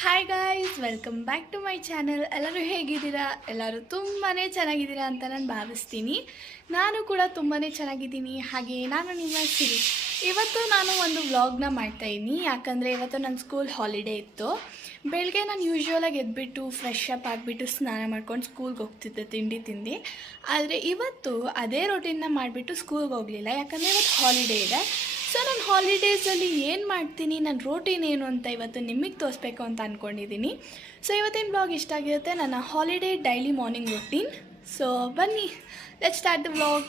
Hi guys, welcome back to my channel. ಎಲ್ಲರೂ ಹೇಗಿದ್ದೀರಾ? ಎಲ್ಲರೂ ತುಂಬಾ ಚೆನ್ನಾಗಿದ್ದೀರಾ ಅಂತ ನಾನು ಭಾವಿಸ್ತೀನಿ. ನಾನು ಕೂಡ ತುಂಬಾ ಚೆನ್ನಾಗಿದ್ದೀನಿ. ಹಾಗೆ ನಾನು ನಿಮ್ಮ ಸಿರಿ. ಇವತ್ತು ನಾನು ಒಂದು ವ್ಲಾಗ್ನ ಮಾಡ್ತಾಯಿದ್ದೀನಿ, ಯಾಕಂದರೆ ಇವತ್ತು ನನ್ನ ಸ್ಕೂಲ್ ಹಾಲಿಡೇ ಇತ್ತು. ಬೆಳಗ್ಗೆ ನಾನು ಯೂಶ್ವಲಾಗಿ ಎದ್ಬಿಟ್ಟು ಫ್ರೆಶ್ ಅಪ್ ಆಗಿಬಿಟ್ಟು ಸ್ನಾನ ಮಾಡ್ಕೊಂಡು ಸ್ಕೂಲ್ಗೆ ಹೋಗ್ತಿದ್ದೆ ತಿಂಡಿ ತಿಂದು. ಆದರೆ ಇವತ್ತು ಅದೇ ರೊಟೀನ್ನ ಮಾಡಿಬಿಟ್ಟು ಸ್ಕೂಲ್ಗೆ ಹೋಗಲಿಲ್ಲ, ಯಾಕಂದರೆ ಇವತ್ತು ಹಾಲಿಡೇ ಇದೆ. ಸೊ ನಾನು ಹಾಲಿಡೇಸಲ್ಲಿ ಏನು ಮಾಡ್ತೀನಿ, ನನ್ನ ರೂಟೀನ್ ಏನು ಅಂತ ಇವತ್ತು ನಿಮಗೆ ತೋರಿಸ್ಬೇಕು ಅಂತ ಅಂದ್ಕೊಂಡಿದ್ದೀನಿ. ಸೊ ಇವತ್ತಿನ ಬ್ಲಾಗ್ ಇಷ್ಟ ಆಗಿರುತ್ತೆ, ನನ್ನ holiday daily morning routine. So ಬನ್ನಿ, ಲೆಟ್ಸ್ ಸ್ಟಾರ್ಟ್ ದ ಬ್ಲಾಗ್.